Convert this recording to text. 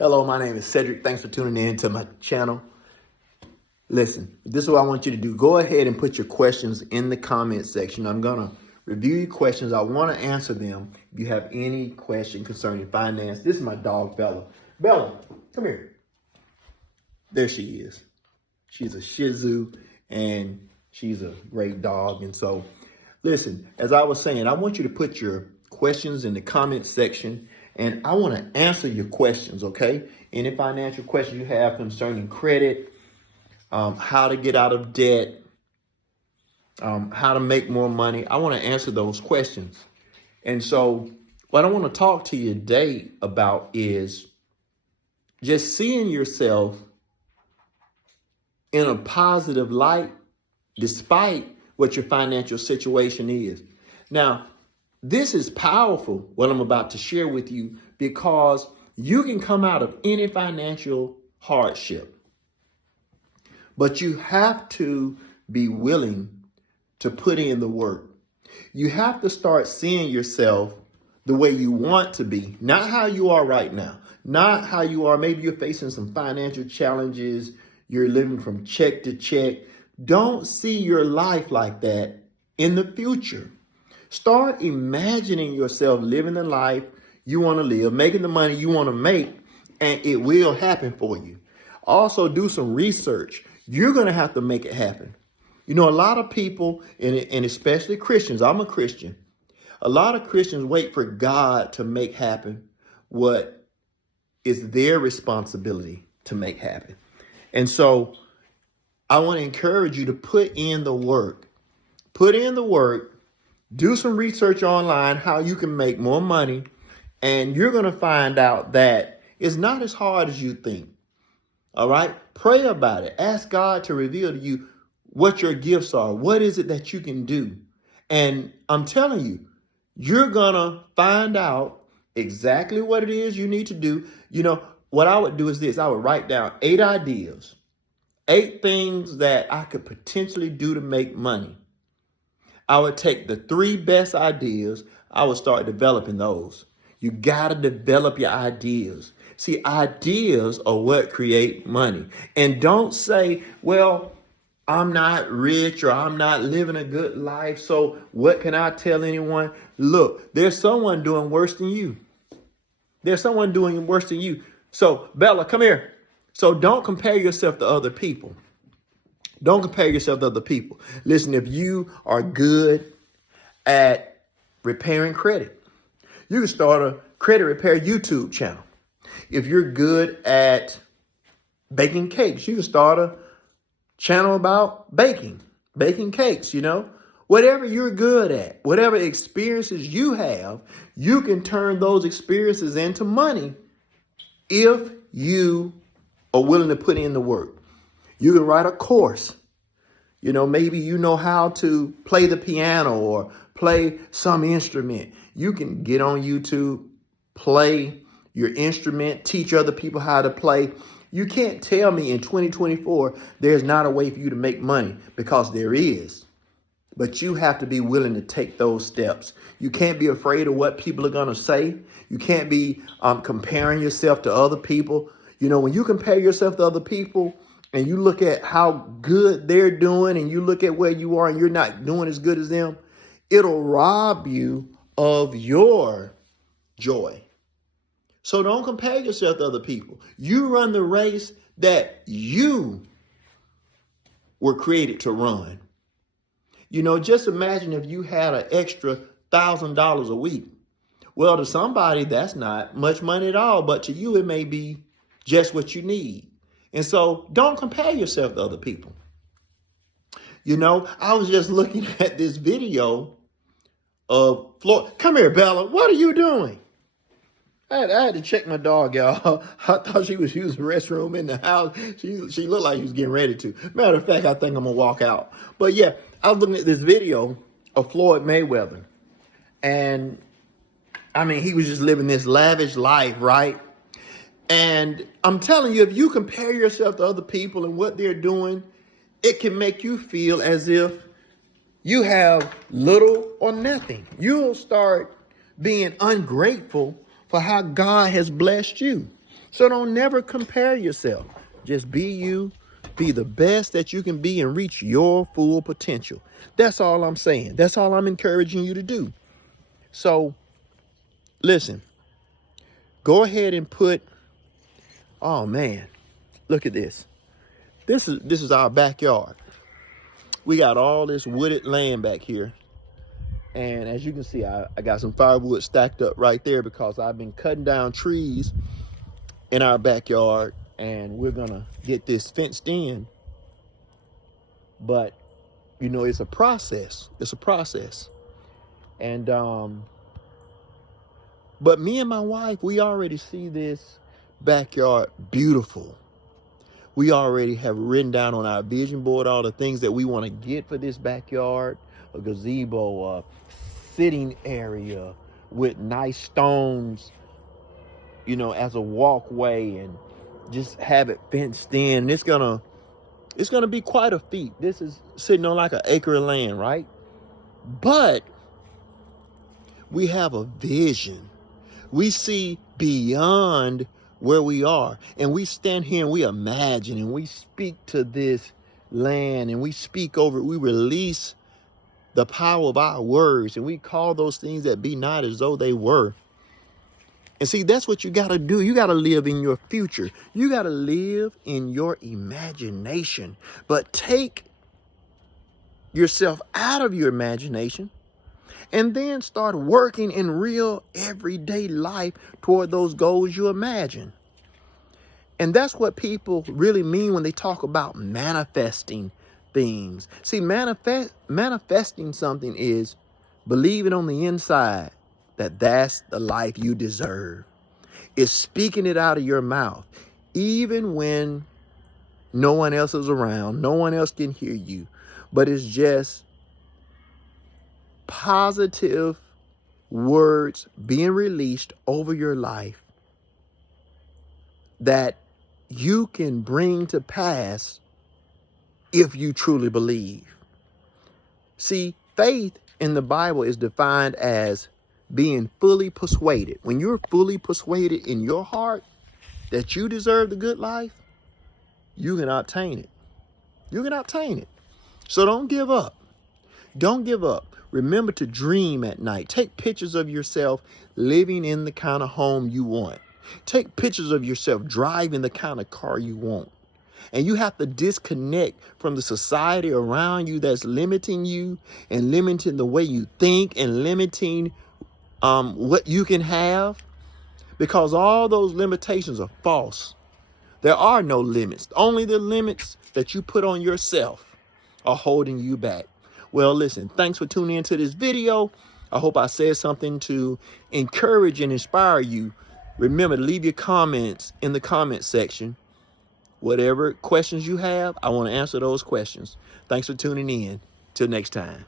Hello, my name is Cedric. Thanks for tuning in to my channel. Listen, this is what I want you to do. Go ahead and put your questions in the comment section. I'm going to review your questions. I want to answer them. If you have any question concerning finance, this is my dog, Bella. Bella, come here. There she is. She's a Shih Tzu and she's a great dog. And so, listen, as I was saying, I want you to put your questions in the comment section and I want to answer your questions, okay? Any financial questions you have concerning credit, how to get out of debt, how to make more money. I want to answer those questions. And so what I want to talk to you today about is just seeing yourself in a positive light despite what your financial situation is. Now, this is powerful, what I'm about to share with you, because you can come out of any financial hardship. But you have to be willing to put in the work. You have to start seeing yourself the way you want to be, not how you are right now, not how you are. Maybe you're facing some financial challenges. You're living from check to check. Don't see your life like that in the future. Start imagining yourself living the life you want to live, making the money you want to make, and it will happen for you. Also, do some research. You're going to have to make it happen. You know, a lot of people, and especially Christians, I'm a Christian, a lot of Christians wait for God to make happen what is their responsibility to make happen. And so I want to encourage you to put in the work. Put in the work. Do some research online how you can make more money. And you're going to find out that it's not as hard as you think. All right. Pray about it. Ask God to reveal to you what your gifts are. What is it that you can do? And I'm telling you, you're going to find out exactly what it is you need to do. You know, what I would do is this. I would write down 8 ideas, 8 things that I could potentially do to make money. I would take the 3 best ideas. I would start developing those. You got to develop your ideas. See, ideas are what create money. And don't say, well, I'm not rich or I'm not living a good life. So what can I tell anyone? Look, there's someone doing worse than you. There's someone doing worse than you. So Bella, come here. So don't compare yourself to other people. Don't compare yourself to other people. Listen, if you are good at repairing credit, you can start a credit repair YouTube channel. If you're good at baking cakes, you can start a channel about baking cakes, you know. Whatever you're good at, whatever experiences you have, you can turn those experiences into money if you are willing to put in the work. You can write a course. You know, maybe you know how to play the piano or play some instrument. You can get on YouTube, play your instrument, teach other people how to play. You can't tell me in 2024 there's not a way for you to make money, because there is. But you have to be willing to take those steps. You can't be afraid of what people are going to say. You can't be comparing yourself to other people. You know, when you compare yourself to other people and you look at how good they're doing and you look at where you are and you're not doing as good as them, it'll rob you of your joy. So don't compare yourself to other people. You run the race that you were created to run. You know, just imagine if you had an extra $1,000 a week. Well, to somebody, that's not much money at all, but to you, it may be just what you need. And so don't compare yourself to other people. You know, I was just looking at this video of Florida. Come here, Bella. What are you doing? I had to check my dog, y'all. I thought she was using the restroom in the house. She looked like she was getting ready to. Matter of fact, I think I'm going to walk out. But yeah, I was looking at this video of Floyd Mayweather. And I mean, he was just living this lavish life, right? And I'm telling you, if you compare yourself to other people and what they're doing, it can make you feel as if you have little or nothing. You'll start being ungrateful for how God has blessed you. So don't never compare yourself. Just be you, be the best that you can be and reach your full potential. That's all I'm saying. That's all I'm encouraging you to do. So listen, go ahead and put, oh man, look at this. This is our backyard. We got all this wooded land back here. And as you can see, I got some firewood stacked up right there because I've been cutting down trees in our backyard, and we're gonna get this fenced in. But you know, it's a process. It's a process. And but me and my wife, we already see this backyard beautiful. We already have written down on our vision board all the things that we want to get for this backyard: a gazebo, a sitting area with nice stones, you know, as a walkway, and just have it fenced in. It's gonna be quite a feat. This is sitting on like an acre of land, right? But we have a vision. We see beyond where we are, and we stand here and we imagine and we speak to this land, and we speak over it. We release the power of our words, and we call those things that be not as though they were. And see, that's what you got to do. You got to live in your future. You got to live in your imagination. But take yourself out of your imagination and then start working in real everyday life toward those goals you imagine. And that's what people really mean when they talk about manifesting things. See, manifesting something is believing on the inside that that's the life you deserve. It's speaking it out of your mouth, even when no one else is around, no one else can hear you, but it's just positive words being released over your life that you can bring to pass if you truly believe. See, faith in the Bible is defined as being fully persuaded. When you're fully persuaded in your heart that you deserve the good life, you can obtain it. You can obtain it. So don't give up. Don't give up. Remember to dream at night. Take pictures of yourself living in the kind of home you want. Take pictures of yourself driving the kind of car you want. And you have to disconnect from the society around you that's limiting you and limiting the way you think and limiting what you can have, because all those limitations are false. There are no limits. Only the limits that you put on yourself are holding you back. Well, listen, thanks for tuning into this video. I hope I said something to encourage and inspire you. Remember to leave your comments in the comment section. Whatever questions you have, I want to answer those questions. Thanks for tuning in. Till next time.